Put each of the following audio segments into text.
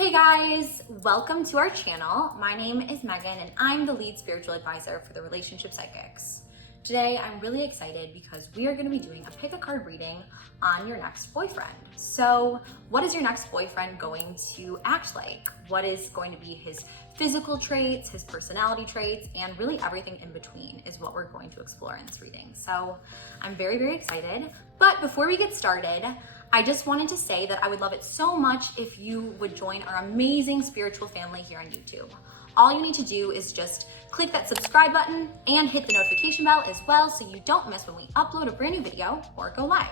Hey guys, welcome to our channel. My name is Megan and I'm the lead spiritual advisor for the Relationship Psychics. Today I'm really excited because we are going to be doing a pick a card reading on your next boyfriend. So what is your next boyfriend going to act like? What is going to be his physical traits, his personality traits, and really everything in between is what we're going to explore in this reading. So I'm very, very excited. But before we get started, I just wanted to say that I would love it so much if you would join our amazing spiritual family here on YouTube. All you need to do is just click that subscribe button and hit the notification bell as well so you don't miss when we upload a brand new video or go live.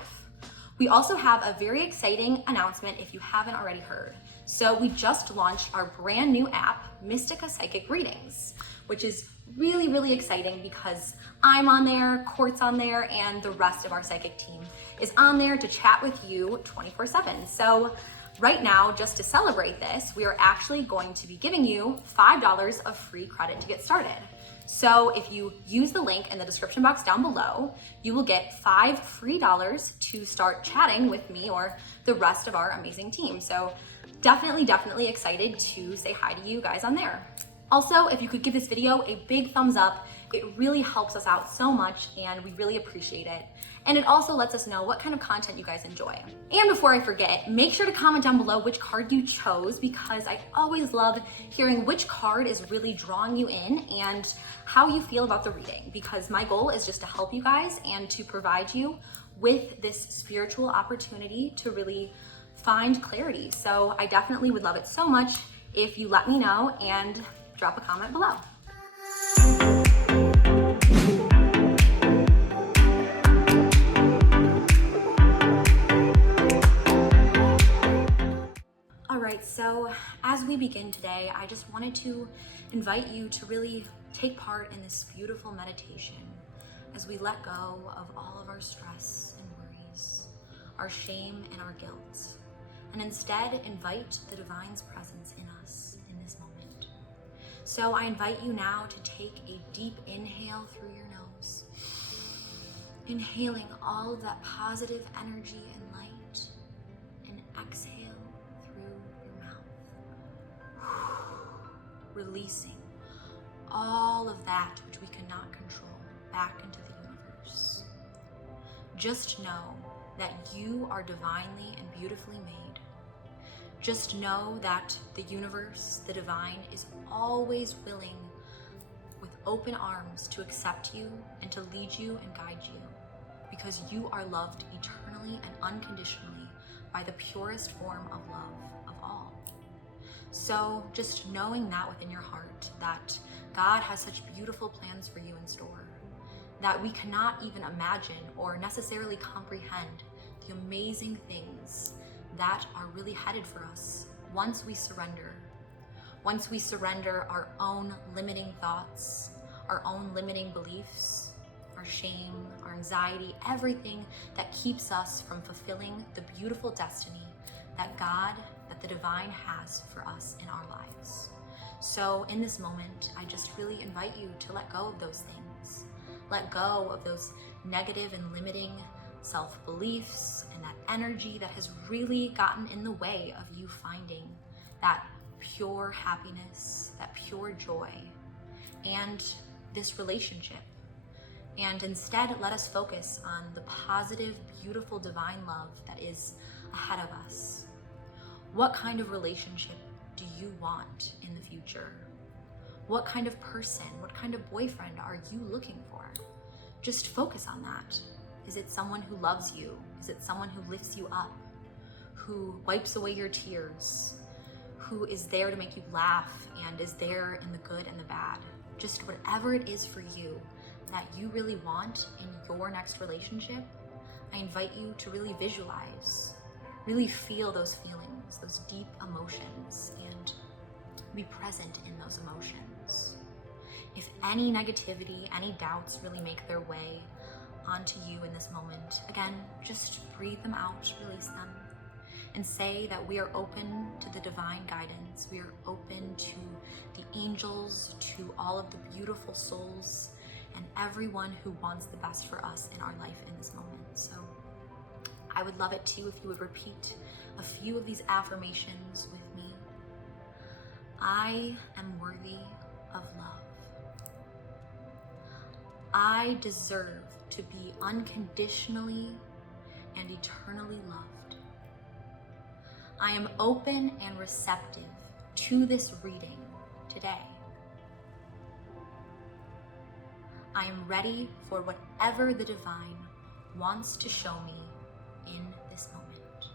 We also have a very exciting announcement if you haven't already heard. So we just launched our brand new app, Mystica Psychic Readings, which is really, really exciting because I'm on there, Court's on there, and the rest of our psychic team is on there to chat with you 24/7. So right now, just to celebrate this, we are actually going to be giving you $5 of free credit to get started. So if you use the link in the description box down below, you will get $5 free to start chatting with me or the rest of our amazing team. So definitely excited to say hi to you guys on there. Also, if you could give this video a big thumbs up, it really helps us out so much and we really appreciate it. And it also lets us know what kind of content you guys enjoy. And before I forget, make sure to comment down below which card you chose because I always love hearing which card is really drawing you in and how you feel about the reading, because my goal is just to help you guys and to provide you with this spiritual opportunity to really find clarity. So I definitely would love it so much if you let me know and drop a comment below. All right, so as we begin today, I just wanted to invite you to really take part in this beautiful meditation as we let go of all of our stress and worries, our shame and our guilt, and instead invite the divine's presence in us in this moment. So I invite you now to take a deep inhale through your nose, inhaling all of that positive energy and light, and exhale through your mouth, releasing all of that which we cannot control back into the universe. Just know that you are divinely and beautifully made. Just know that the universe, the divine, is always willing with open arms to accept you and to lead you and guide you, because you are loved eternally and unconditionally by the purest form of love of all. So just knowing that within your heart, that God has such beautiful plans for you in store, that we cannot even imagine or necessarily comprehend the amazing things that are really headed for us once we surrender. Once we surrender our own limiting thoughts, our own limiting beliefs, our shame, our anxiety, everything that keeps us from fulfilling the beautiful destiny that God, that the divine has for us in our lives. So in this moment, I just really invite you to let go of those things. Let go of those negative and limiting self-beliefs and that energy that has really gotten in the way of you finding that pure happiness, that pure joy, and this relationship. And instead, let us focus on the positive, beautiful, divine love that is ahead of us. What kind of relationship do you want in the future? What kind of person, what kind of boyfriend are you looking for? Just focus on that. Is it someone who loves you? Is it someone who lifts you up? Who wipes away your tears? Who is there to make you laugh and is there in the good and the bad? Just whatever it is for you that you really want in your next relationship, I invite you to really visualize, really feel those feelings, those deep emotions, and be present in those emotions. If any negativity, any doubts really make their way onto you in this moment, again, just breathe them out, release them, and say that we are open to the divine guidance. We are open to the angels, to all of the beautiful souls, and everyone who wants the best for us in our life in this moment. So I would love it too if you would repeat a few of these affirmations with me. I am worthy of love. I deserve to be unconditionally and eternally loved. I am open and receptive to this reading today. I am ready for whatever the divine wants to show me in this moment.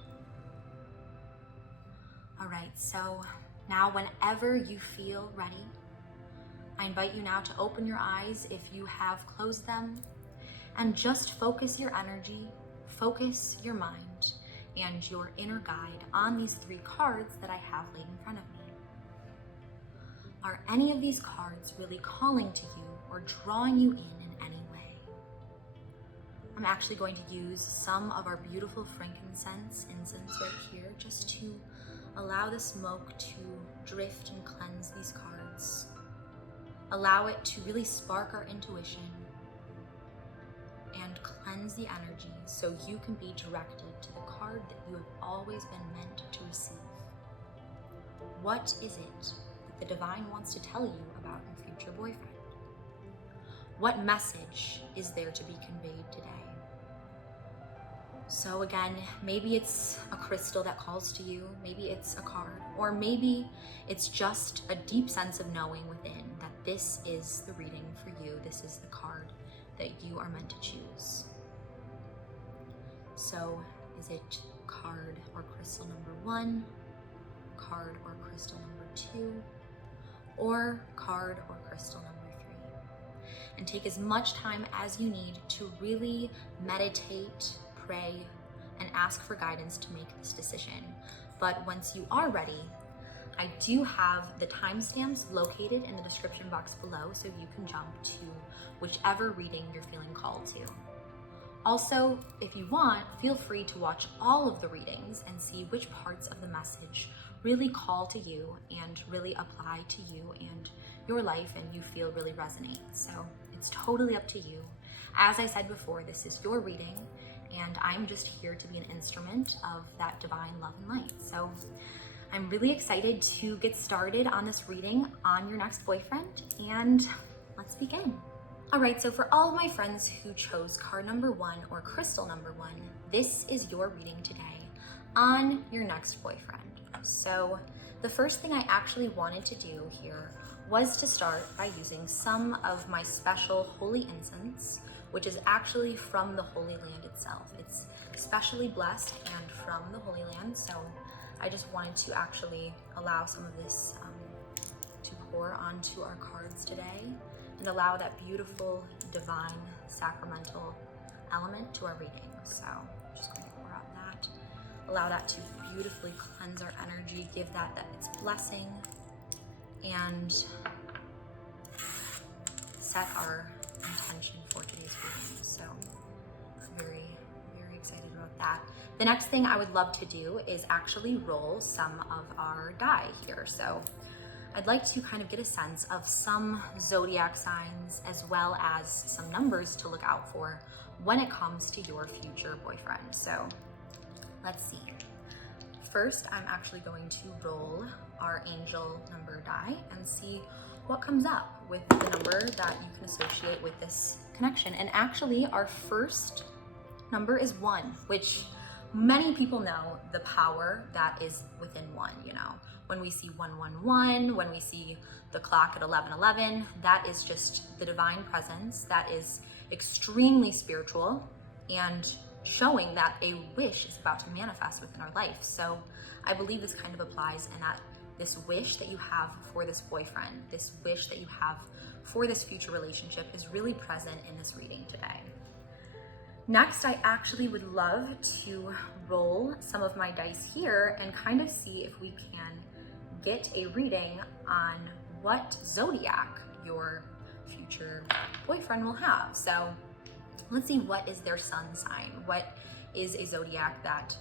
All right, so now whenever you feel ready, I invite you now to open your eyes if you have closed them, and just focus your energy, focus your mind, and your inner guide on these 3 cards that I have laid in front of me. Are any of these cards really calling to you or drawing you in any way? I'm actually going to use some of our beautiful frankincense incense right here just to allow the smoke to drift and cleanse these cards. Allow it to really spark our intuition and cleanse the energy so you can be directed to the card that you have always been meant to receive. What is it that the divine wants to tell you about your future boyfriend? What message is there to be conveyed today? So again, maybe it's a crystal that calls to you, maybe it's a card, or maybe it's just a deep sense of knowing within that this is the reading for you, this is the card that you are meant to choose. So is it card or crystal number 1, card or crystal number 2, or card or crystal number 3? And take as much time as you need to really meditate, pray, and ask for guidance to make this decision. But once you are ready, I do have the timestamps located in the description box below so you can jump to whichever reading you're feeling called to. Also, if you want, feel free to watch all of the readings and see which parts of the message really call to you and really apply to you and your life and you feel really resonate. So it's totally up to you. As I said before, this is your reading and I'm just here to be an instrument of that divine love and light. So I'm really excited to get started on this reading on your next boyfriend, and let's begin. All right, so for all of my friends who chose card number 1 or crystal number 1, this is your reading today on your next boyfriend. So the first thing I actually wanted to do here was to start by using some of my special holy incense, which is actually from the Holy Land itself. It's specially blessed and from the Holy Land, so I just wanted to actually allow some of this to pour onto our cards today and allow that beautiful, divine, sacramental element to our reading. So I'm just going to pour out that, allow that to beautifully cleanse our energy, give that its blessing, and set our intention for today's reading. So very, very excited about that. The next thing I would love to do is actually roll some of our die here. So I'd like to kind of get a sense of some zodiac signs as well as some numbers to look out for when it comes to your future boyfriend. So let's see. First, I'm actually going to roll our angel number die and see what comes up with the number that you can associate with this connection. And actually our first number is 1, which many people know the power that is within 1, you know. When we see 111, when we see the clock at 11:11, that is just the divine presence that is extremely spiritual and showing that a wish is about to manifest within our life. So I believe this kind of applies in that this wish that you have for this boyfriend, this wish that you have for this future relationship is really present in this reading today. Next, I actually would love to roll some of my dice here and kind of see if we can get a reading on what zodiac your future boyfriend will have. So let's see, what is their sun sign? What is a zodiac that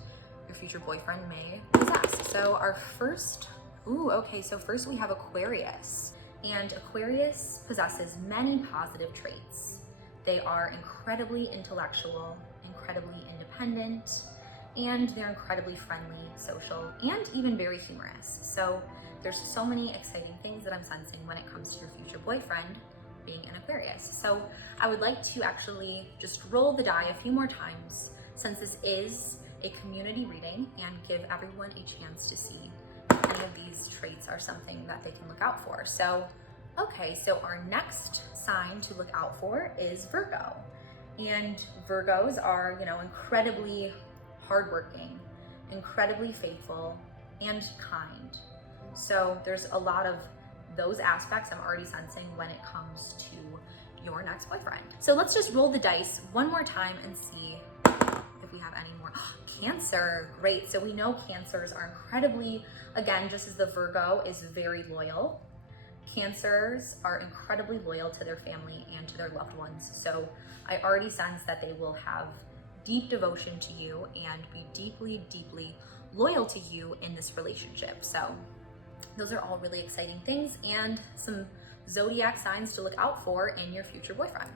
your future boyfriend may possess? So our first, so first we have Aquarius. And Aquarius possesses many positive traits. They are incredibly intellectual, incredibly independent, and they're incredibly friendly, social, and even very humorous. So there's so many exciting things that I'm sensing when it comes to your future boyfriend being an Aquarius. So I would like to actually just roll the die a few more times, since this is a community reading, and give everyone a chance to see if any of these traits are something that they can look out for. So, okay, so our next sign to look out for is Virgo. And Virgos are, you know, incredibly hardworking, incredibly faithful, and kind. So there's a lot of those aspects I'm already sensing when it comes to your next boyfriend. So let's just roll the dice one more time and see if we have any more. Cancer, great. So we know Cancers are incredibly, again, just as the Virgo is very loyal, Cancers are incredibly loyal to their family and to their loved ones. So I already sense that they will have deep devotion to you and be deeply, deeply loyal to you in this relationship. So those are all really exciting things and some zodiac signs to look out for in your future boyfriend.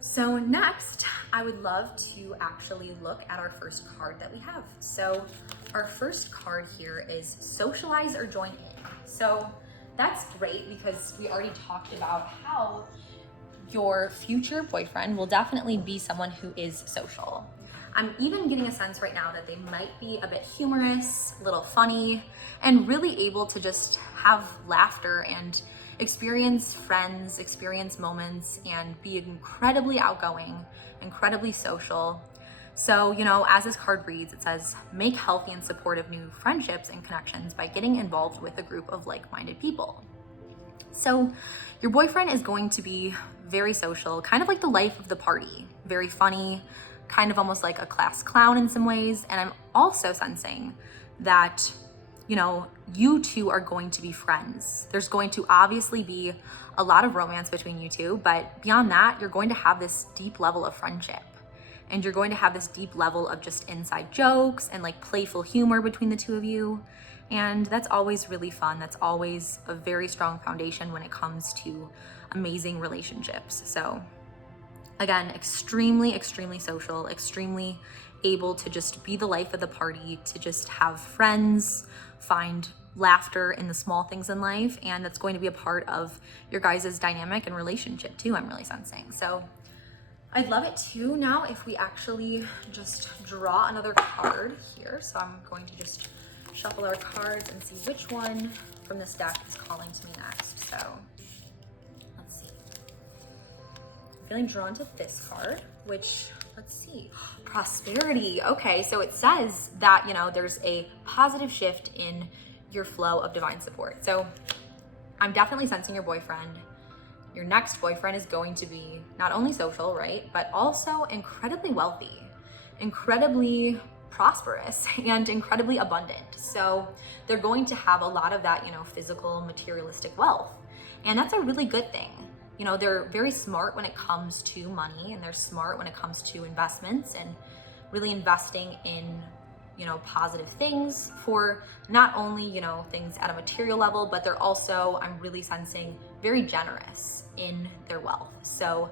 So next, I would love to actually look at our first card that we have. So our first card here is socialize or join in. So that's great because we already talked about how your future boyfriend will definitely be someone who is social. I'm even getting a sense right now that they might be a bit humorous, a little funny, and really able to just have laughter and experience friends, experience moments, and be incredibly outgoing, incredibly social. So, you know, as this card reads, it says, make healthy and supportive new friendships and connections by getting involved with a group of like-minded people. So your boyfriend is going to be very social, kind of like the life of the party, very funny, kind of almost like a class clown in some ways. And I'm also sensing that, you know, you two are going to be friends. There's going to obviously be a lot of romance between you two, but beyond that, you're going to have this deep level of friendship. And you're going to have this deep level of just inside jokes and like playful humor between the two of you. And that's always really fun. That's always a very strong foundation when it comes to amazing relationships. So again, extremely, extremely social, extremely able to just be the life of the party, to just have friends, find laughter in the small things in life. And that's going to be a part of your guys' dynamic and relationship too, I'm really sensing. So I'd love it too now if we actually just draw another card here. So I'm going to just shuffle our cards and see which one from this deck is calling to me next. So let's see. I'm feeling drawn to this card, which, let's see, prosperity. Okay, so it says that, you know, there's a positive shift in your flow of divine support. So I'm definitely sensing your boyfriend. Your next boyfriend is going to be not only social, right, but also incredibly wealthy, incredibly prosperous, and incredibly abundant. So they're going to have a lot of that, you know, physical, materialistic wealth. And that's a really good thing. You know, they're very smart when it comes to money, and they're smart when it comes to investments and really investing in, you know, positive things for not only, you know, things at a material level, but they're also, I'm really sensing, very generous in their wealth. So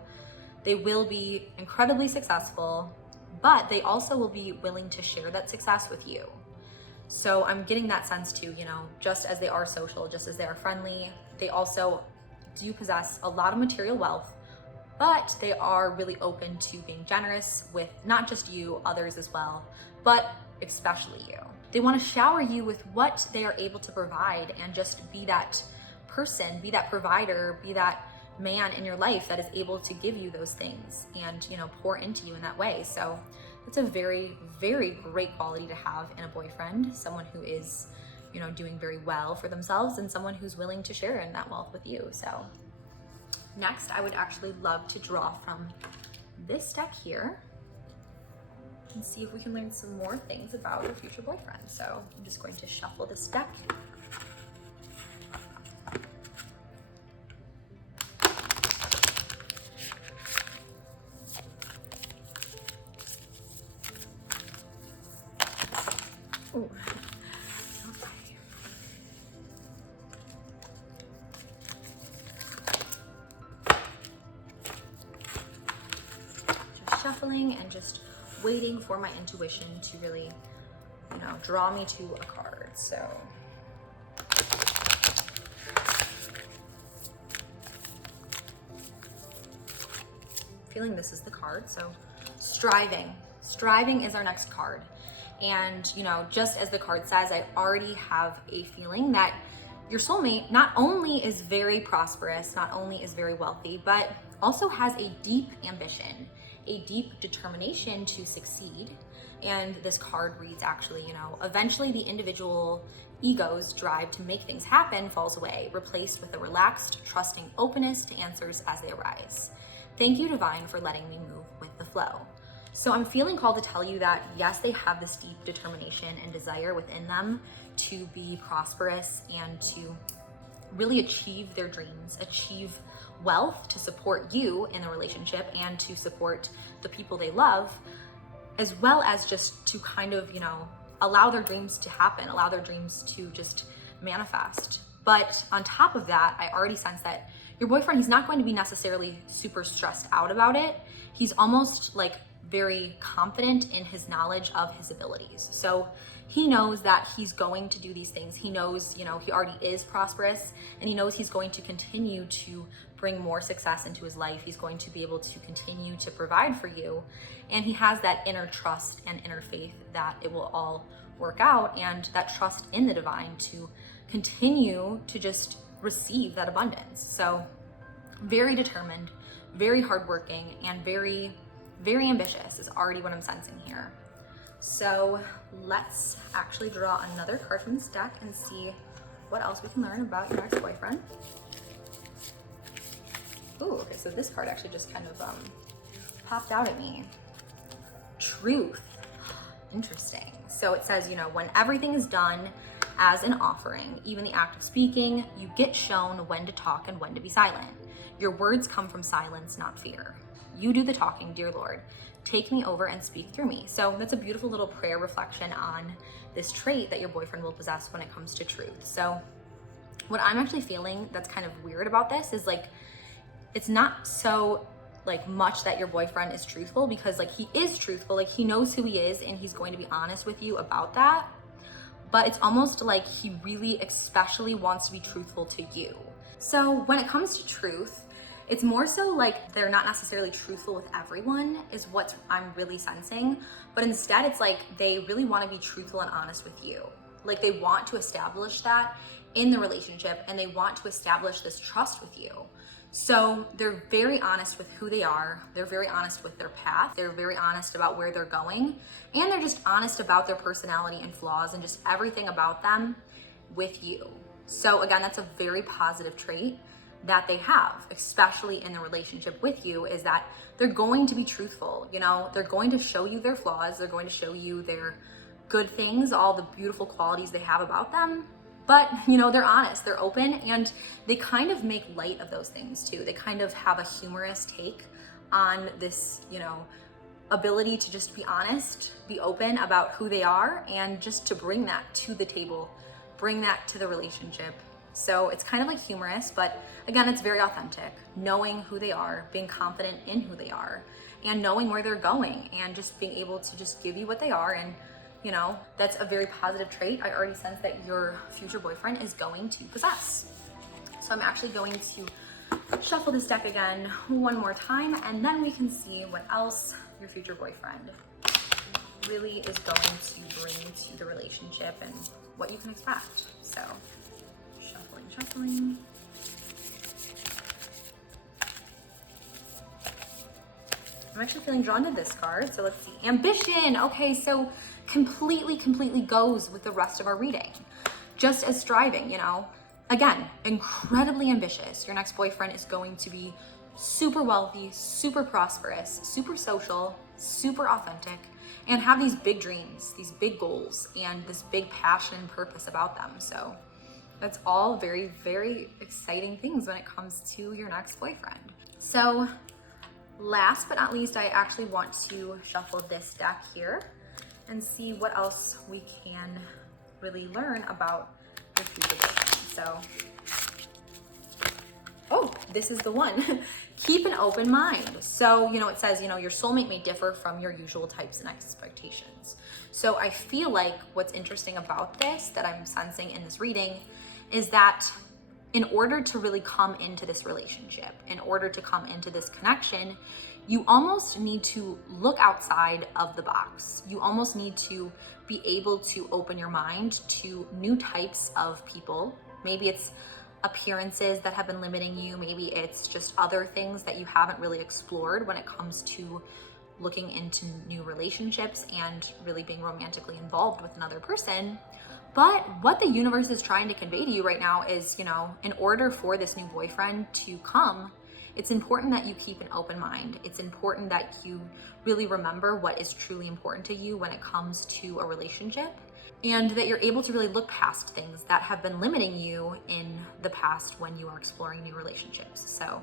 they will be incredibly successful, but they also will be willing to share that success with you. So I'm getting that sense too, you know, just as they are social, just as they are friendly, they also do possess a lot of material wealth, but they are really open to being generous with not just you, others as well, but especially you. They want to shower you with what they are able to provide and just be that person, be that provider, be that man in your life that is able to give you those things and, you know, pour into you in that way. So it's a very, very great quality to have in a boyfriend, someone who is, you know, doing very well for themselves and someone who's willing to share in that wealth with you. So next, I would actually love to draw from this deck here and see if we can learn some more things about your future boyfriend. So I'm just going to shuffle this deck. Ooh. Okay. Just shuffling and just waiting for my intuition to really, you know, draw me to a card. So feeling this is the card. So striving. Striving is our next card. And, you know, just as the card says, I already have a feeling that your soulmate not only is very prosperous, not only is very wealthy, but also has a deep ambition, a deep determination to succeed. And this card reads actually, you know, eventually the individual ego's drive to make things happen falls away, replaced with a relaxed, trusting openness to answers as they arise. Thank you, Divine, for letting me move with the flow. So I'm feeling called to tell you that, yes, they have this deep determination and desire within them to be prosperous and to really achieve their dreams, achieve wealth to support you in the relationship and to support the people they love, as well as just to kind of, you know, allow their dreams to happen, allow their dreams to just manifest. But on top of that, I already sense that your boyfriend, he's not going to be necessarily super stressed out about it. He's almost like very confident in his knowledge of his abilities. So he knows that he's going to do these things. He knows, you know, he already is prosperous, and he knows he's going to continue to bring more success into his life. He's going to be able to continue to provide for you. And he has that inner trust and inner faith that it will all work out, and that trust in the divine to continue to just receive that abundance. So very determined, very hardworking, and very, very ambitious is already what I'm sensing here. So let's actually draw another card from this deck and see what else we can learn about your ex-boyfriend. Ooh, okay, so this card actually just kind of popped out at me. Truth. Interesting. So it says, you know, when everything is done as an offering, even the act of speaking, you get shown when to talk and when to be silent. Your words come from silence, not fear. You do the talking, dear Lord. Take me over and speak through me. So that's a beautiful little prayer reflection on this trait that your boyfriend will possess when it comes to truth. So what I'm actually feeling that's kind of weird about this is like, it's not so like much that your boyfriend is truthful, because like he is truthful, like he knows who he is and he's going to be honest with you about that. But it's almost like he really especially wants to be truthful to you. So when it comes to truth, it's more so like they're not necessarily truthful with everyone is what I'm really sensing, but instead it's like they really want to be truthful and honest with you. Like they want to establish that in the relationship, and they want to establish this trust with you. So they're very honest with who they are. They're very honest with their path. They're very honest about where they're going. And they're just honest about their personality and flaws and just everything about them with you. So again, that's a very positive trait that they have, especially in the relationship with you, is that they're going to be truthful. You know, they're going to show you their flaws. They're going to show you their good things, all the beautiful qualities they have about them. But, you know, they're honest, they're open, and they kind of make light of those things too. They kind of have a humorous take on this, you know, ability to just be honest, be open about who they are, and just to bring that to the table, bring that to the relationship. So it's kind of like humorous, but again, it's very authentic, knowing who they are, being confident in who they are, and knowing where they're going, and just being able to just give you what they are. And you know, that's a very positive trait I already sense that your future boyfriend is going to possess. So I'm actually going to shuffle this deck again one more time, and then we can see what else your future boyfriend really is going to bring to the relationship and what you can expect. So shuffling. I'm actually feeling drawn to this card. So let's see. Ambition. Okay, so completely goes with the rest of our reading. Just as striving, you know, again, incredibly ambitious. Your next boyfriend is going to be super wealthy, super prosperous, super social, super authentic, and have these big dreams, these big goals, and this big passion and purpose about them. So that's all very, very exciting things when it comes to your next boyfriend. So last but not least, I actually want to shuffle this deck here and see what else we can really learn about your future boyfriend. So, oh, this is the one. Keep an open mind. So, you know, it says, you know, your soulmate may differ from your usual types and expectations. So I feel like what's interesting about this that I'm sensing in this reading is that in order to really come into this relationship, in order to come into this connection, you almost need to look outside of the box. You almost need to be able to open your mind to new types of people. Maybe it's appearances that have been limiting you. Maybe it's just other things that you haven't really explored when it comes to looking into new relationships and really being romantically involved with another person. But what the universe is trying to convey to you right now is, you know, in order for this new boyfriend to come, it's important that you keep an open mind. It's important that you really remember what is truly important to you when it comes to a relationship, and that you're able to really look past things that have been limiting you in the past when you are exploring new relationships. So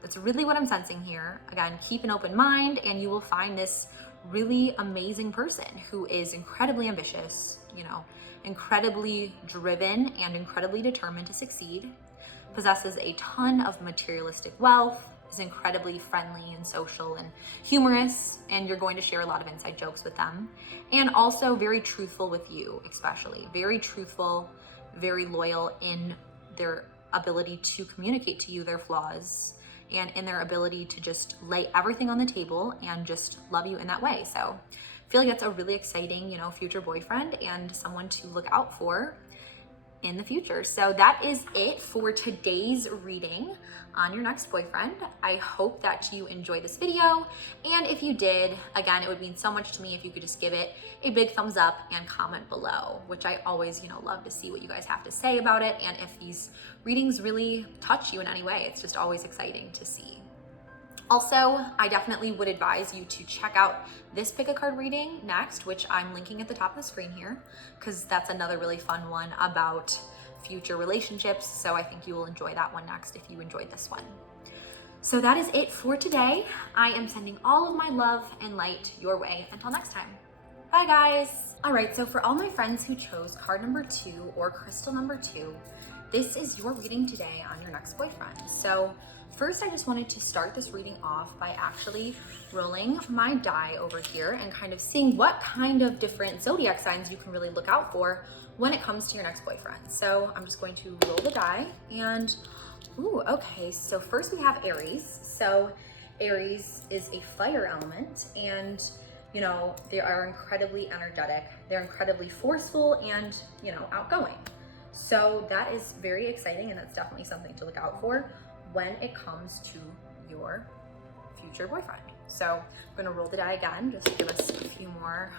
that's really what I'm sensing here. Again, keep an open mind and you will find this really amazing person who is incredibly ambitious, you know, incredibly driven and incredibly determined to succeed, possesses a ton of materialistic wealth, is incredibly friendly and social and humorous, and you're going to share a lot of inside jokes with them, and also very truthful with you, especially very truthful, very loyal in their ability to communicate to you their flaws and in their ability to just lay everything on the table and just love you in that way. So I feel like that's a really exciting, you know, future boyfriend and someone to look out for in the future. So that is it for today's reading on your next boyfriend. I hope that you enjoyed this video, and if you did, again, it would mean so much to me if you could just give it a big thumbs up and comment below, which I always, you know, love to see what you guys have to say about it, and if these readings really touch you in any way. It's just always exciting to see. Also, I definitely would advise you to check out this pick a card reading next, which I'm linking at the top of the screen here, because that's another really fun one about future relationships. So I think you will enjoy that one next if you enjoyed this one. So that is it for today. I am sending all of my love and light your way. Until next time. Bye guys. All right, so for all my friends who chose card number 2 or crystal number 2, this is your reading today on your next boyfriend. So first, I just wanted to start this reading off by actually rolling my die over here and kind of seeing what kind of different zodiac signs you can really look out for when it comes to your next boyfriend. So I'm just going to roll the die and, ooh, okay. So first we have Aries. So Aries is a fire element, and you know, they are incredibly energetic. They're incredibly forceful and, you know, outgoing. So that is very exciting, and that's definitely something to look out for when it comes to your future boyfriend. So I'm gonna roll the die again, just to give us a few more.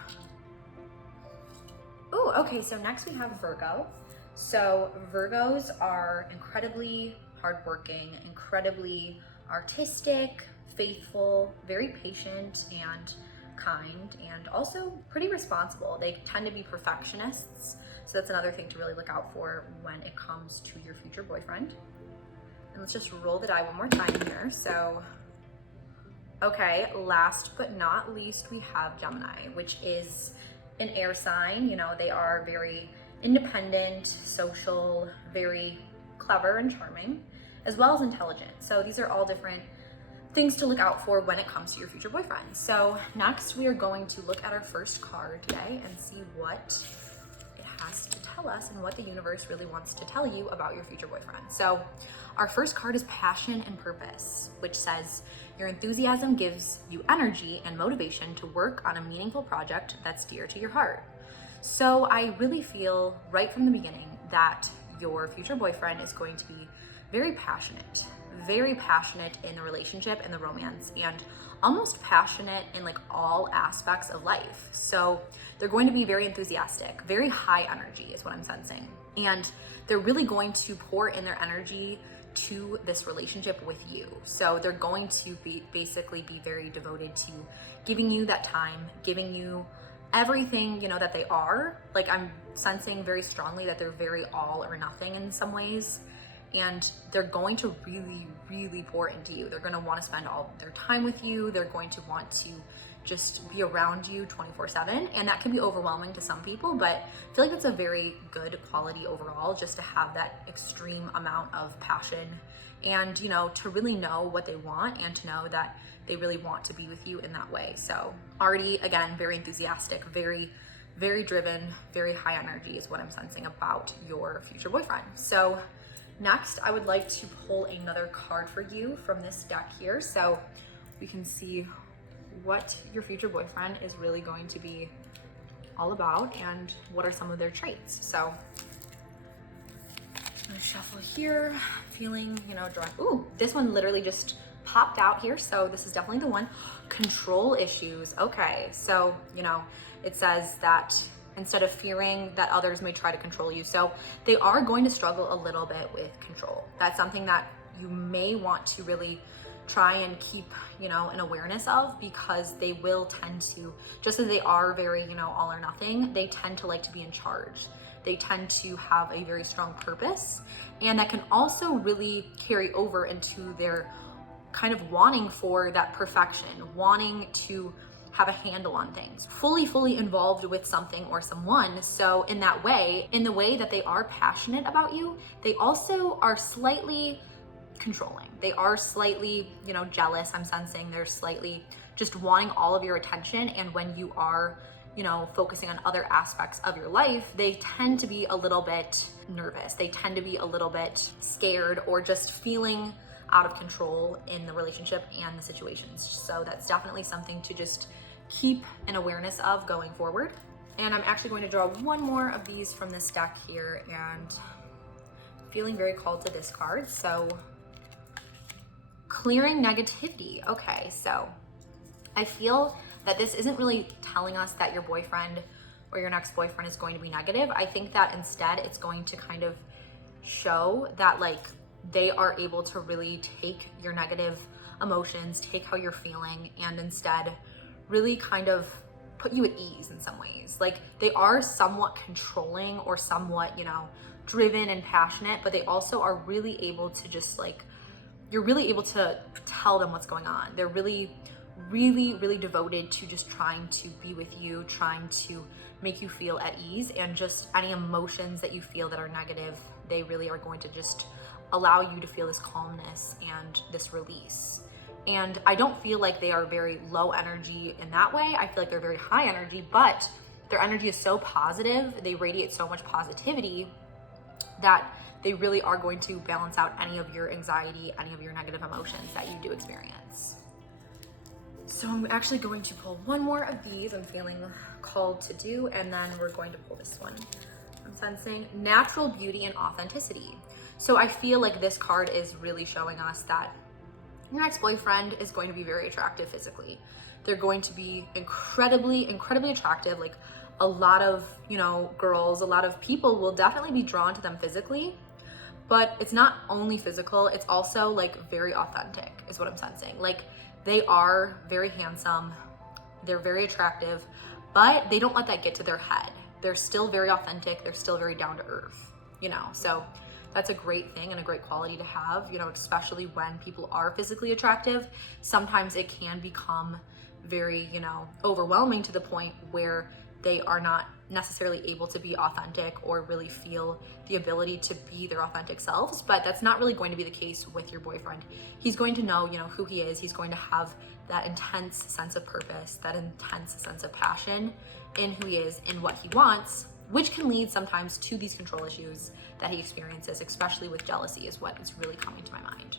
Oh, okay, so next we have Virgo. So Virgos are incredibly hardworking, incredibly artistic, faithful, very patient and kind, and also pretty responsible. They tend to be perfectionists. So that's another thing to really look out for when it comes to your future boyfriend. And let's just roll the die one more time here. So, okay, last but not least, we have Gemini, which is an air sign. You know, they are very independent, social, very clever and charming, as well as intelligent. So these are all different things to look out for when it comes to your future boyfriend. So next we are going to look at our first card today and see what it has to tell us and what the universe really wants to tell you about your future boyfriend. So our first card is Passion and Purpose, which says your enthusiasm gives you energy and motivation to work on a meaningful project that's dear to your heart. So I really feel right from the beginning that your future boyfriend is going to be very passionate in the relationship and the romance, and almost passionate in like all aspects of life. So they're going to be very enthusiastic, very high energy is what I'm sensing. And they're really going to pour in their energy to this relationship with you. So they're going to basically be very devoted to giving you that time, giving you everything, you know, that they are. Like, I'm sensing very strongly that they're very all or nothing in some ways. And they're going to really pour into you. They're going to want to spend all their time with you. They're going to want to just be around you 24/7. And that can be overwhelming to some people, but I feel like that's a very good quality overall, just to have that extreme amount of passion and, you know, to really know what they want and to know that they really want to be with you in that way. So already, again, very enthusiastic, very driven, very high energy is what I'm sensing about your future boyfriend. So Next, I would like to pull another card for you from this deck here so we can see what your future boyfriend is really going to be all about and what are some of their traits. So I'm gonna shuffle here, feeling, drawing. Ooh, this one literally just popped out here. So this is definitely the one. Control issues. Okay, so, it says that instead of fearing that others may try to control you. So they are going to struggle a little bit with control. That's something that you may want to really try and keep, an awareness of, because they will tend to, just as they are very, all or nothing, they tend to like to be in charge. They tend to have a very strong purpose, and that can also really carry over into their kind of wanting for that perfection, wanting to have a handle on things, fully involved with something or someone. So in that way, in the way that they are passionate about you, they also are slightly controlling. They are slightly, jealous. I'm sensing they're slightly just wanting all of your attention. And when you are, focusing on other aspects of your life, they tend to be a little bit nervous. They tend to be a little bit scared or just feeling out of control in the relationship and the situations. So that's definitely something to just keep an awareness of going forward. And I'm actually going to draw one more of these from this deck here, and feeling very called to this card. So clearing negativity. Okay, so I feel that this isn't really telling us that your boyfriend or your next boyfriend is going to be negative. I think that instead it's going to kind of show that they are able to really take your negative emotions, take how you're feeling, and instead really kind of put you at ease in some ways. They are somewhat controlling or somewhat, driven and passionate, but they also are really able to just you're really able to tell them what's going on. They're really devoted to just trying to be with you, trying to make you feel at ease, and just any emotions that you feel that are negative, they really are going to just allow you to feel this calmness and this release. And I don't feel like they are very low energy in that way. I feel like they're very high energy, but their energy is so positive, they radiate so much positivity that they really are going to balance out any of your anxiety, any of your negative emotions that you do experience. So I'm actually going to pull one more of these I'm feeling called to do, and then we're going to pull this one. I'm sensing natural beauty and authenticity. So I feel like this card is really showing us that your next boyfriend is going to be very attractive physically. They're going to be incredibly attractive. A lot of, girls, a lot of people will definitely be drawn to them physically, but it's not only physical, it's also very authentic is what I'm sensing. They are very handsome, they're very attractive, but they don't let that get to their head. They're still very authentic, they're still very down to earth, so that's a great thing and a great quality to have, especially when people are physically attractive. Sometimes it can become very, overwhelming to the point where they are not necessarily able to be authentic or really feel the ability to be their authentic selves. But that's not really going to be the case with your boyfriend. He's going to know, who he is. He's going to have that intense sense of purpose, that intense sense of passion in who he is, in what he wants, which can lead sometimes to these control issues that he experiences, especially with jealousy is what is really coming to my mind.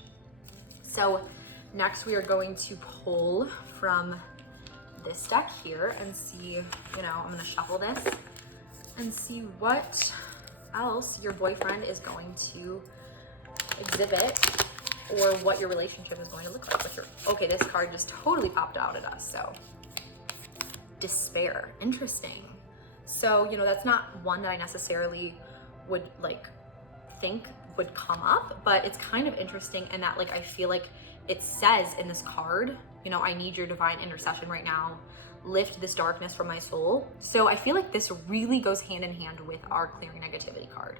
So next we are going to pull from this deck here and see, I'm gonna shuffle this and see what else your boyfriend is going to exhibit, or what your relationship is going to look like with your, okay, this card just totally popped out at us. So despair, interesting. So, that's not one that I necessarily would think would come up, but it's kind of interesting in that I feel like it says in this card, I need your divine intercession right now. Lift this darkness from my soul. So I feel like this really goes hand in hand with our clearing negativity card.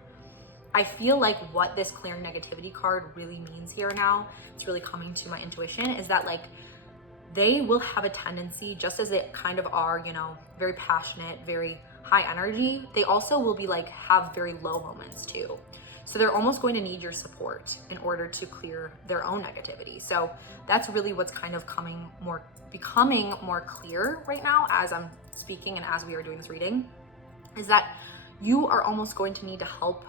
I feel like what this clearing negativity card really means here now, it's really coming to my intuition, is that they will have a tendency, just as they kind of are, very passionate, very high energy, they also will be have very low moments too. So they're almost going to need your support in order to clear their own negativity. So that's really what's kind of becoming more clear right now as I'm speaking and as we are doing this reading, is that you are almost going to need to help,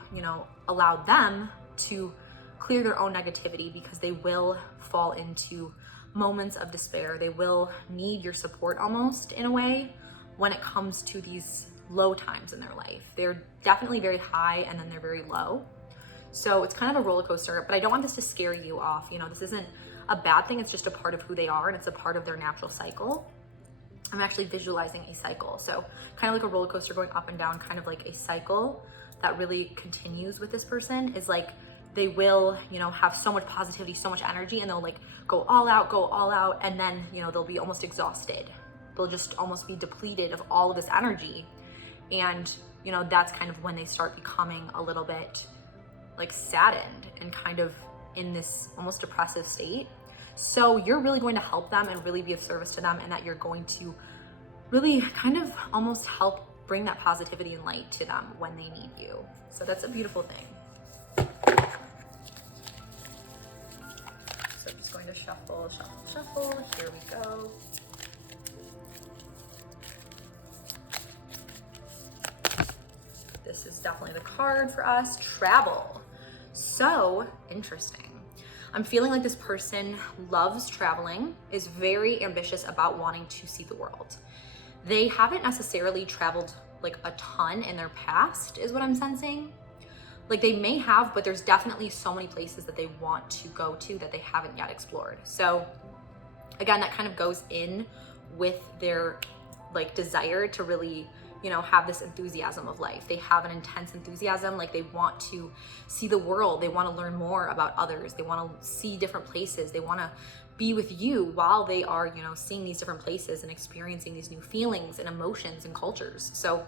allow them to clear their own negativity, because they will fall into moments of despair. They will need your support almost in a way when it comes to these low times in their life. They're definitely very high and then they're very low. So it's kind of a roller coaster, but I don't want this to scare you off. You know, this isn't a bad thing. It's just a part of who they are, and it's a part of their natural cycle. I'm actually visualizing a cycle. So kind of like a roller coaster going up and down, kind of like a cycle that really continues with this person is like, they will, you know, have so much positivity, so much energy, and they'll like go all out. And then, you know, they'll be almost exhausted. They'll just almost be depleted of all of this energy. And, you know, that's kind of when they start becoming a little bit like saddened and kind of in this almost depressive state. So you're really going to help them and really be of service to them, and that you're going to really kind of almost help bring that positivity and light to them when they need you. So that's a beautiful thing. So I'm just going to shuffle. Here we go. This is definitely the card for us. Travel. So interesting. I'm feeling like this person loves traveling, is very ambitious about wanting to see the world. They haven't necessarily traveled like a ton in their past, is what I'm sensing. Like they may have, but there's definitely so many places that they want to go to that they haven't yet explored. So again, that kind of goes in with their like desire to really, you know, have this enthusiasm of life. They have an intense enthusiasm, like they want to see the world. They want to learn more about others. They want to see different places. They want to be with you while they are, you know, seeing these different places and experiencing these new feelings and emotions and cultures. So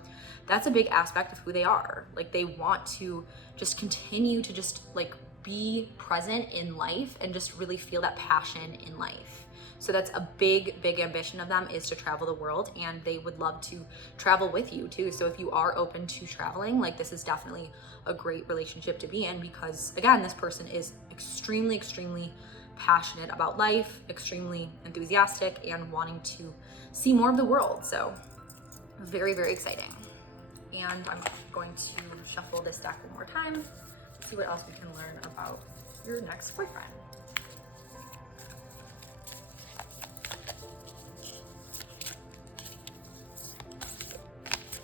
that's a big aspect of who they are. Like they want to just continue to just like be present in life and just really feel that passion in life. So that's a big, big ambition of them, is to travel the world, and they would love to travel with you too. So if you are open to traveling, like this is definitely a great relationship to be in, because again, this person is extremely, extremely passionate about life, extremely enthusiastic, and wanting to see more of the world. So very, very exciting. And I'm going to shuffle this deck one more time, see what else we can learn about your next boyfriend.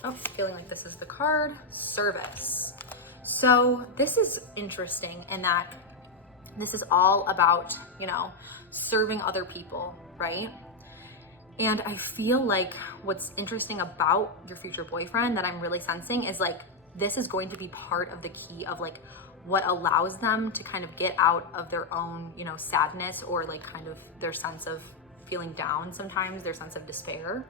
Oh, feeling like this is the card, service. So this is interesting in that this is all about, you know, serving other people, right? And I feel like what's interesting about your future boyfriend that I'm really sensing is like, this is going to be part of the key of like what allows them to kind of get out of their own, you know, sadness, or like kind of their sense of feeling down sometimes, their sense of despair,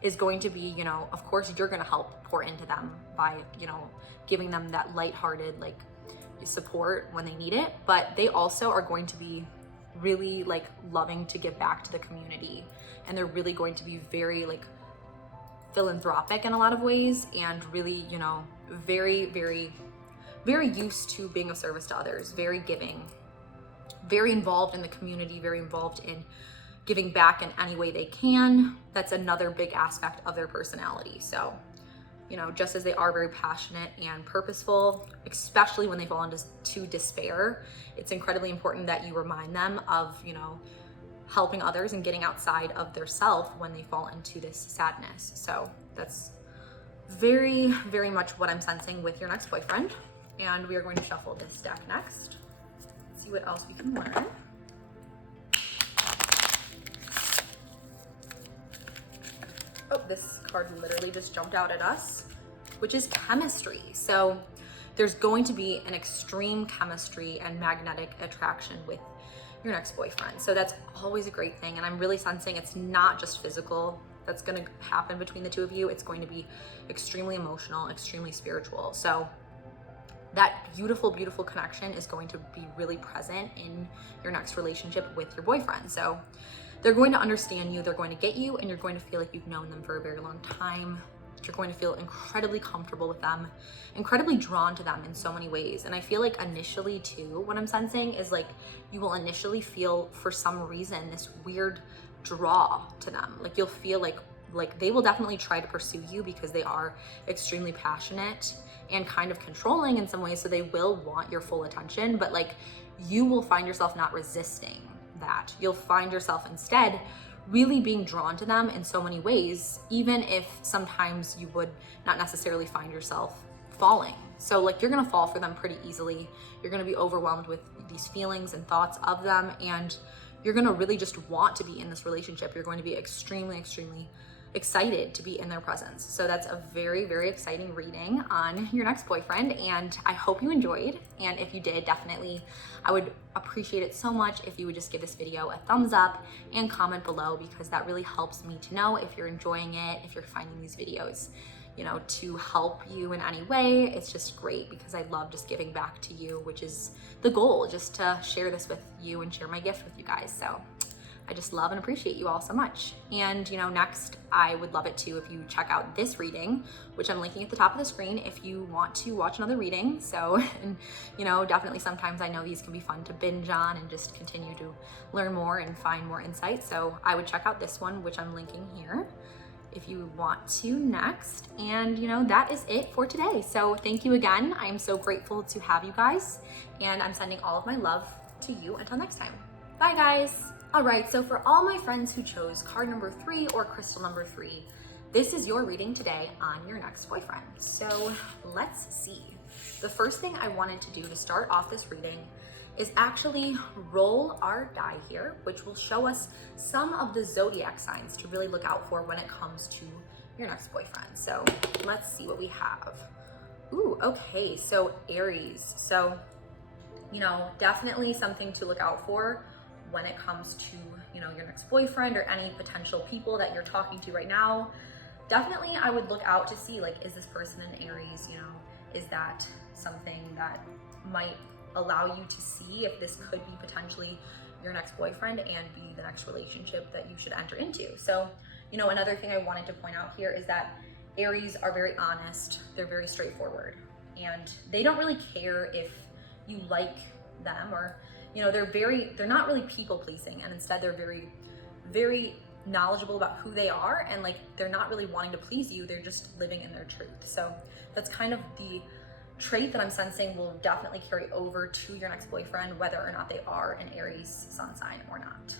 is going to be, you know, of course you're going to help pour into them by, you know, giving them that lighthearted like support when they need it, but they also are going to be really like loving to give back to the community, and they're really going to be very like philanthropic in a lot of ways, and really, you know, very, very, very used to being of service to others, very giving, very involved in the community, very involved in giving back in any way they can. That's another big aspect of their personality. So, you know, just as they are very passionate and purposeful, especially when they fall into despair, it's incredibly important that you remind them of, you know, helping others and getting outside of their self when they fall into this sadness. So that's very, very much what I'm sensing with your next boyfriend. And we are going to shuffle this deck next, see what else we can learn. Oh, this card literally just jumped out at us, which is chemistry. So there's going to be an extreme chemistry and magnetic attraction with your next boyfriend. So that's always a great thing. And I'm really sensing it's not just physical that's going to happen between the two of you. It's going to be extremely emotional, extremely spiritual. So that beautiful, beautiful connection is going to be really present in your next relationship with your boyfriend. So they're going to understand you, they're going to get you, and you're going to feel like you've known them for a very long time. You're going to feel incredibly comfortable with them, incredibly drawn to them in so many ways. And I feel like initially too, what I'm sensing is like you will initially feel for some reason this weird draw to them. Like you'll feel like like they will definitely try to pursue you because they are extremely passionate and kind of controlling in some ways. So they will want your full attention, but like you will find yourself not resisting that. You'll find yourself instead really being drawn to them in so many ways, even if sometimes you would not necessarily find yourself falling. So like you're gonna fall for them pretty easily. You're gonna be overwhelmed with these feelings and thoughts of them, and you're gonna really just want to be in this relationship. You're going to be extremely, extremely excited to be in their presence. So that's a very, very exciting reading on your next boyfriend, and I hope you enjoyed. And if you did, definitely, I would appreciate it so much if you would just give this video a thumbs up and comment below, because that really helps me to know if you're enjoying it, if you're finding these videos, you know, to help you in any way. It's just great because I love just giving back to you, which is the goal, just to share this with you and share my gift with you guys. So I just love and appreciate you all so much. And you know, next, I would love it too if you check out this reading, which I'm linking at the top of the screen if you want to watch another reading. So, and you know, definitely sometimes I know these can be fun to binge on and just continue to learn more and find more insight. So I would check out this one, which I'm linking here, if you want to next. And you know, that is it for today. So thank you again. I am so grateful to have you guys, and I'm sending all of my love to you until next time. Bye guys. All right, so for all my friends who chose card number 3 or crystal number 3, this is your reading today on your next boyfriend. So let's see. The first thing I wanted to do to start off this reading is actually roll our die here, which will show us some of the zodiac signs to really look out for when it comes to your next boyfriend. So let's see what we have. Ooh, okay, so Aries. So, you know, definitely something to look out for when it comes to, you know, your next boyfriend or any potential people that you're talking to right now. Definitely I would look out to see, like, is this person an Aries? You know, is that something that might allow you to see if this could be potentially your next boyfriend and be the next relationship that you should enter into. So, you know, another thing I wanted to point out here is that Aries are very honest. They're very straightforward, and they don't really care if you like them, or, you know, they're not really people pleasing, and instead they're very, very knowledgeable about who they are, and like they're not really wanting to please you. They're just living in their truth. So that's kind of the trait that I'm sensing will definitely carry over to your next boyfriend, whether or not they are an Aries sun sign or not.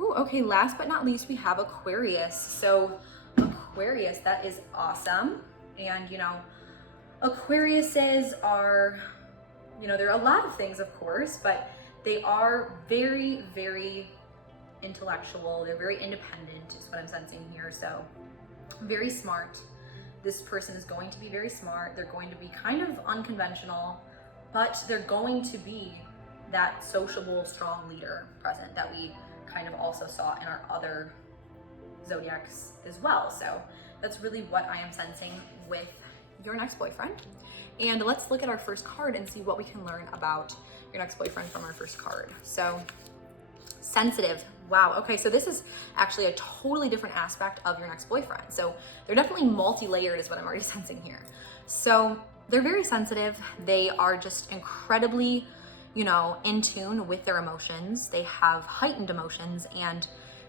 Ooh, okay, last but not least, we have Aquarius. So Aquarius, that is awesome. And you know, Aquariuses are, you know, there are a lot of things, of course, but they are very, very intellectual. They're very independent, is what I'm sensing here. So very smart. This person is going to be very smart. They're going to be kind of unconventional, but they're going to be that sociable, strong leader present that we kind of also saw in our other zodiacs as well. So that's really what I am sensing with your next boyfriend. And let's look at our first card and see what we can learn about your next boyfriend from our first card. So sensitive. Wow. Okay, so this is actually a totally different aspect of your next boyfriend. So they're definitely multi-layered is what I'm already sensing here. So they're very sensitive. They are just incredibly, you know, in tune with their emotions. They have heightened emotions, and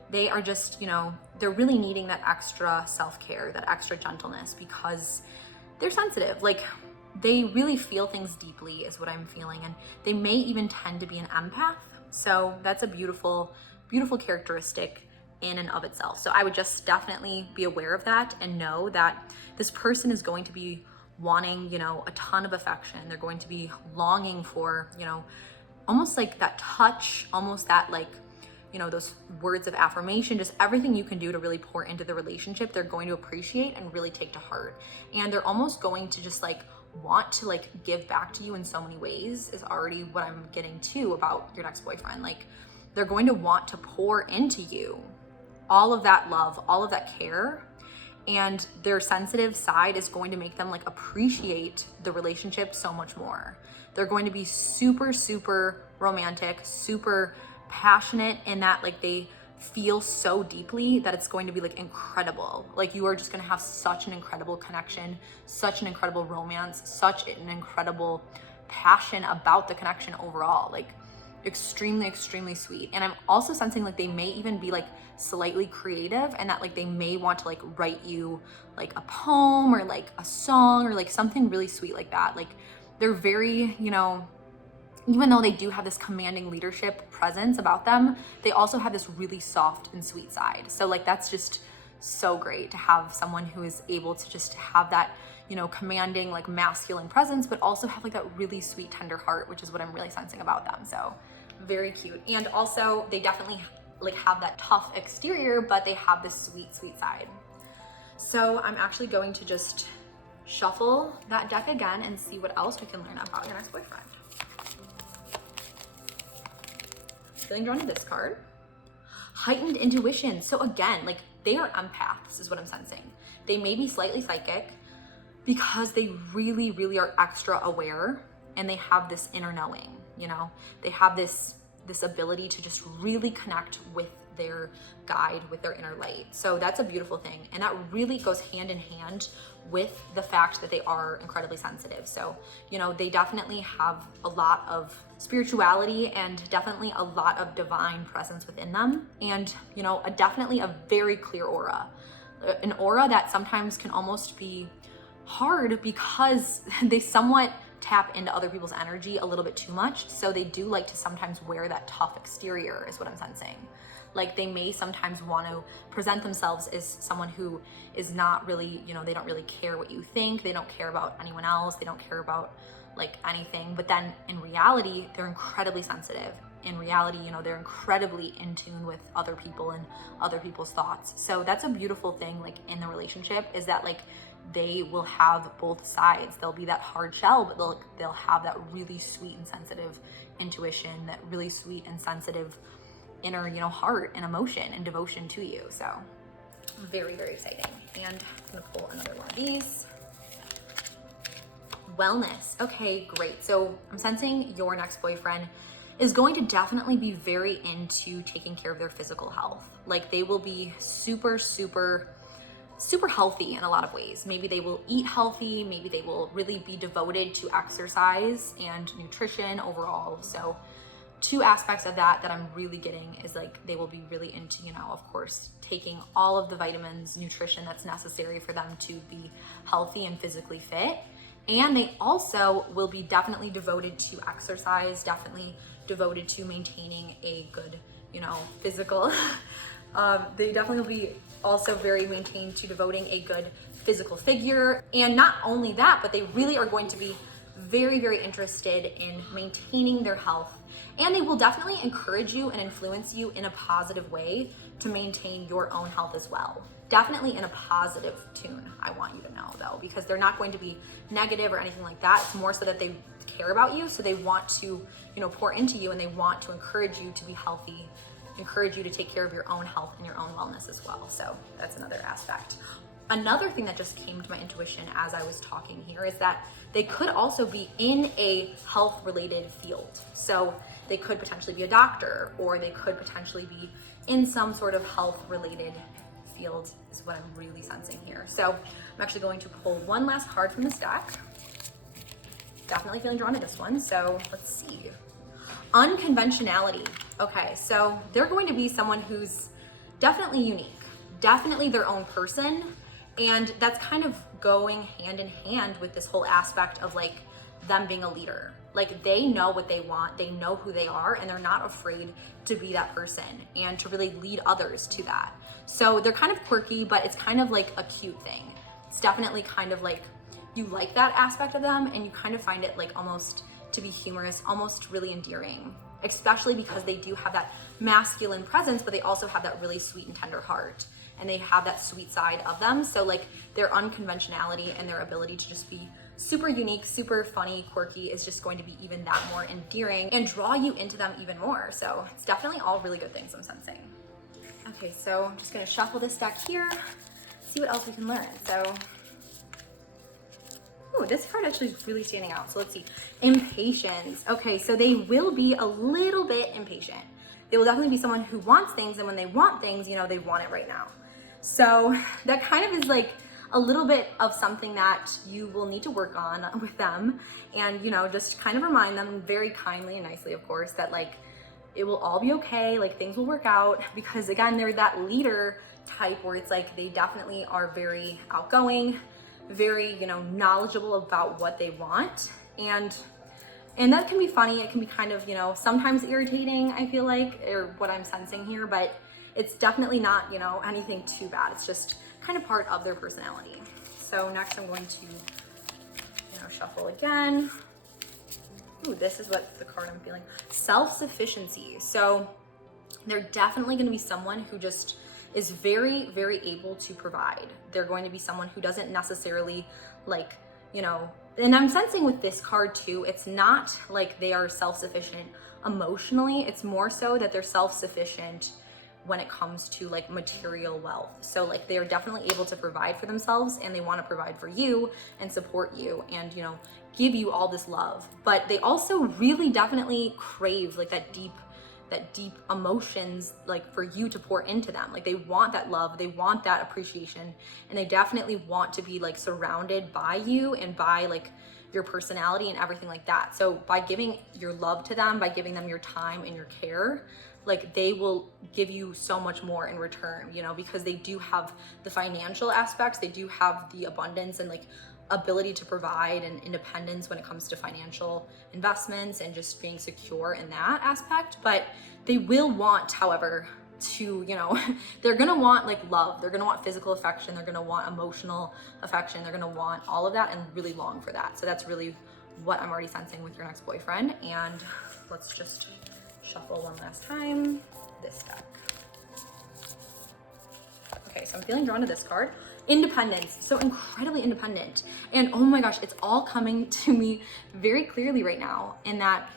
they are just, you know, they're really needing that extra self-care, that extra gentleness, because they're sensitive. Like, they really feel things deeply is what I'm feeling, and they may even tend to be an empath. So that's a beautiful, beautiful characteristic in and of itself. So I would just definitely be aware of that and know that this person is going to be wanting, you know, a ton of affection. They're going to be longing for, you know, almost like that touch, almost that, like, you know, those words of affirmation, just everything you can do to really pour into the relationship, they're going to appreciate and really take to heart. And they're almost going to just like want to like give back to you in so many ways, is already what I'm getting to about your next boyfriend. Like, they're going to want to pour into you all of that love, all of that care, and their sensitive side is going to make them like appreciate the relationship so much more. They're going to be super, super romantic, super passionate in that, like, they feel so deeply that it's going to be like incredible. Like, you are just going to have such an incredible connection, such an incredible romance, such an incredible passion about the connection overall. Like, extremely, extremely sweet. And I'm also sensing like they may even be like slightly creative, and that like they may want to like write you like a poem or like a song or like something really sweet like that. Like they're very, you know, even though they do have this commanding leadership presence about them, they also have this really soft and sweet side. So like that's just so great to have someone who is able to just have that, you know, commanding like masculine presence, but also have like that really sweet, tender heart, which is what I'm really sensing about them. So very cute. And also they definitely like have that tough exterior, but they have this sweet, sweet side. So I'm actually going to just shuffle that deck again and see what else we can learn about your next boyfriend. Feeling drawn to this card. Heightened intuition. So again, like they are empaths is what I'm sensing. They may be slightly psychic because they really, really are extra aware, and they have this inner knowing, you know? They have this ability to just really connect with their guide, with their inner light. So that's a beautiful thing. And that really goes hand in hand with the fact that they are incredibly sensitive. So, you know, they definitely have a lot of spirituality and definitely a lot of divine presence within them. And, you know, definitely a very clear aura, an aura that sometimes can almost be hard because they somewhat tap into other people's energy a little bit too much. So they do like to sometimes wear that tough exterior is what I'm sensing. Like they may sometimes want to present themselves as someone who is not really, you know, they don't really care what you think. They don't care about anyone else. They don't care about like anything. But then in reality, they're incredibly sensitive. In reality, you know, they're incredibly in tune with other people and other people's thoughts. So that's a beautiful thing, like in the relationship, is that like they will have both sides. They'll be that hard shell, but they'll have that really sweet and sensitive intuition, that really sweet and sensitive inner, you know, heart and emotion and devotion to you. So very, very exciting. And I'm gonna pull another one of these. Wellness. Okay, great. So I'm sensing your next boyfriend is going to definitely be very into taking care of their physical health. Like they will be super, super, super healthy in a lot of ways. Maybe they will eat healthy. Maybe they will really be devoted to exercise and nutrition overall. So two aspects of that I'm really getting is like they will be really into, you know, of course, taking all of the vitamins, nutrition that's necessary for them to be healthy and physically fit. And they also will be definitely devoted to exercise, definitely devoted to maintaining a good, you know, physical. They definitely will be also very maintained to devoting a good physical figure. And not only that, but they really are going to be very, very interested in maintaining their health. And they will definitely encourage you and influence you in a positive way to maintain your own health as well. Definitely in a positive tune, I want you to know though, because they're not going to be negative or anything like that. It's more so that they care about you. So they want to, you know, pour into you, and they want to encourage you to be healthy, encourage you to take care of your own health and your own wellness as well. So that's another aspect. Another thing that just came to my intuition as I was talking here is that they could also be in a health related field. So they could potentially be a doctor, or they could potentially be in some sort of health related field is what I'm really sensing here. So I'm actually going to pull one last card from this deck. Definitely feeling drawn to this one. So let's see. Unconventionality. Okay, so they're going to be someone who's definitely unique, definitely their own person. And that's kind of going hand in hand with this whole aspect of like them being a leader. Like they know what they want, they know who they are, and they're not afraid to be that person and to really lead others to that. So they're kind of quirky, but it's kind of like a cute thing. It's definitely kind of like you like that aspect of them, and you kind of find it like almost to be humorous, almost really endearing, especially because they do have that masculine presence, but they also have that really sweet and tender heart, and they have that sweet side of them. So like their unconventionality and their ability to just be super unique, super funny, quirky is just going to be even that more endearing and draw you into them even more. So it's definitely all really good things I'm sensing. Okay, so I'm just gonna shuffle this deck here, see what else we can learn. So, ooh, this card actually is really standing out. So let's see, impatience. Okay, so they will be a little bit impatient. They will definitely be someone who wants things, and when they want things, you know, they want it right now. So that kind of is like a little bit of something that you will need to work on with them, and, you know, just kind of remind them very kindly and nicely, of course, that like it will all be okay, like things will work out, because again, they're that leader type where it's like they definitely are very outgoing, very, you know, knowledgeable about what they want. And that can be funny. It can be kind of, you know, sometimes irritating, I feel like, or what I'm sensing here, but it's definitely not, you know, anything too bad. It's just kind of part of their personality. So next I'm going to, you know, shuffle again. Ooh, this is what the card I'm feeling. Self-sufficiency. So they're definitely going to be someone who just is very, very able to provide. They're going to be someone who doesn't necessarily like, you know, and I'm sensing with this card too, it's not like they are self-sufficient emotionally. It's more so that they're self-sufficient when it comes to like material wealth. So like they're definitely able to provide for themselves, and they want to provide for you and support you and, you know, give you all this love. But they also really definitely crave like that deep emotions, like for you to pour into them. Like they want that love, they want that appreciation, and they definitely want to be like surrounded by you and by like your personality and everything like that. So by giving your love to them, by giving them your time and your care, like they will give you so much more in return, you know, because they do have the financial aspects, they do have the abundance and like ability to provide and independence when it comes to financial investments and just being secure in that aspect. But they will want, however, to, you know, they're gonna want like love, they're gonna want physical affection, they're gonna want emotional affection, they're gonna want all of that and really long for that. So that's really what I'm already sensing with your next boyfriend. And let's just shuffle one last time this deck. Okay, so I'm feeling drawn to this card. Independence, so incredibly independent. And oh my gosh, it's all coming to me very clearly right now, in that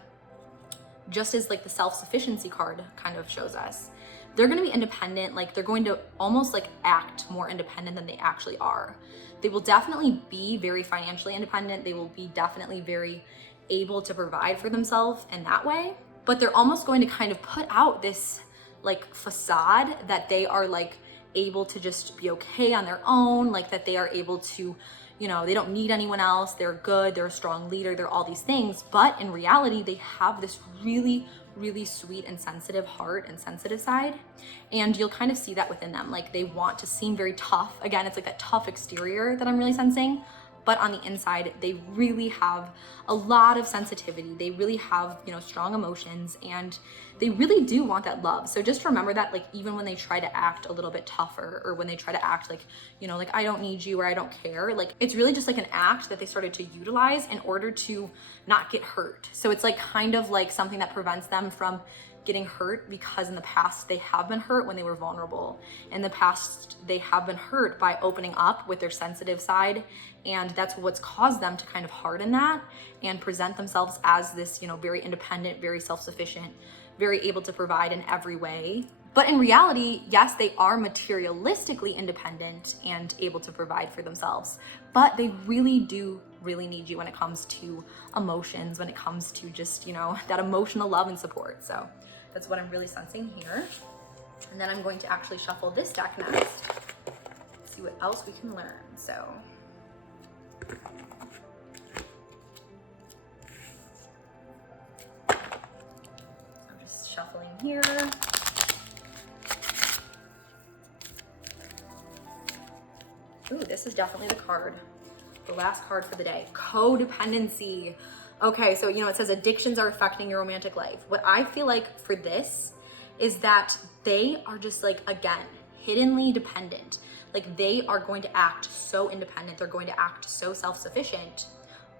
just as like the self-sufficiency card kind of shows us, they're gonna be independent, like they're going to almost like act more independent than they actually are. They will definitely be very financially independent. They will be definitely very able to provide for themselves in that way, but they're almost going to kind of put out this like facade that they are like able to just be okay on their own, like that they are able to, you know, they don't need anyone else, they're good, they're a strong leader, they're all these things. But in reality, they have this really, really sweet and sensitive heart and sensitive side. And you'll kind of see that within them. Like they want to seem very tough. Again, it's like that tough exterior that I'm really sensing. But on the inside, they really have a lot of sensitivity. They really have, you know, strong emotions, and they really do want that love. So just remember that, like, even when they try to act a little bit tougher, or when they try to act like, you know, like I don't need you or I don't care, like it's really just like an act that they started to utilize in order to not get hurt. So it's like kind of like something that prevents them from getting hurt, because in the past they have been hurt when they were vulnerable. In the past they have been hurt by opening up with their sensitive side, and that's what's caused them to kind of harden that and present themselves as this, you know, very independent, very self-sufficient, very able to provide in every way. But in reality, yes, they are materialistically independent and able to provide for themselves, but they really do really need you when it comes to emotions, when it comes to just, you know, that emotional love and support. So that's what I'm really sensing here. And then I'm going to actually shuffle this deck next, see what else we can learn. So I'm just shuffling here. Ooh, this is definitely the card, the last card for the day. Codependency. Okay, so, you know, it says addictions are affecting your romantic life. What I feel like for this is that they are just like, again, hiddenly dependent. Like they are going to act so independent. They're going to act so self-sufficient.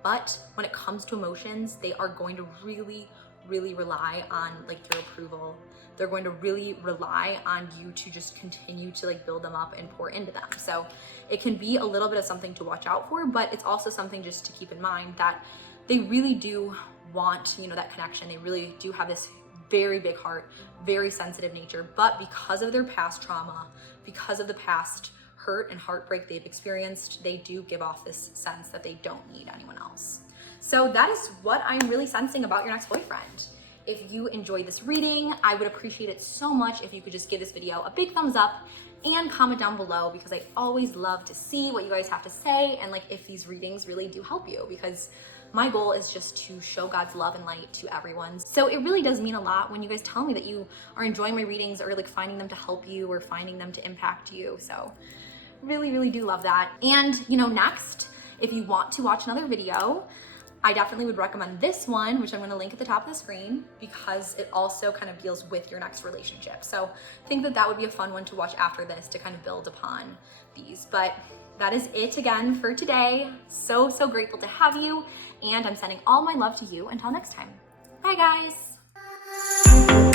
But when it comes to emotions, they are going to really, really rely on like your approval. They're going to really rely on you to just continue to like build them up and pour into them. So it can be a little bit of something to watch out for, but it's also something just to keep in mind that they really do want, you know, that connection. They really do have this very big heart, very sensitive nature, but because of their past trauma, because of the past hurt and heartbreak they've experienced, they do give off this sense that they don't need anyone else. So that is what I'm really sensing about your next boyfriend. if you enjoyed this reading, I would appreciate it so much if you could just give this video a big thumbs up and comment down below, because I always love to see what you guys have to say and like if these readings really do help you, because my goal is just to show God's love and light to everyone. So it really does mean a lot when you guys tell me that you are enjoying my readings or like finding them to help you or finding them to impact you. So really, really do love that. And you know, next, if you want to watch another video, I definitely would recommend this one, which I'm going to link at the top of the screen, because it also kind of deals with your next relationship. So I think that that would be a fun one to watch after this to kind of build upon these. But that is it again for today. So, so grateful to have you. And I'm sending all my love to you. Until next time. Bye, guys.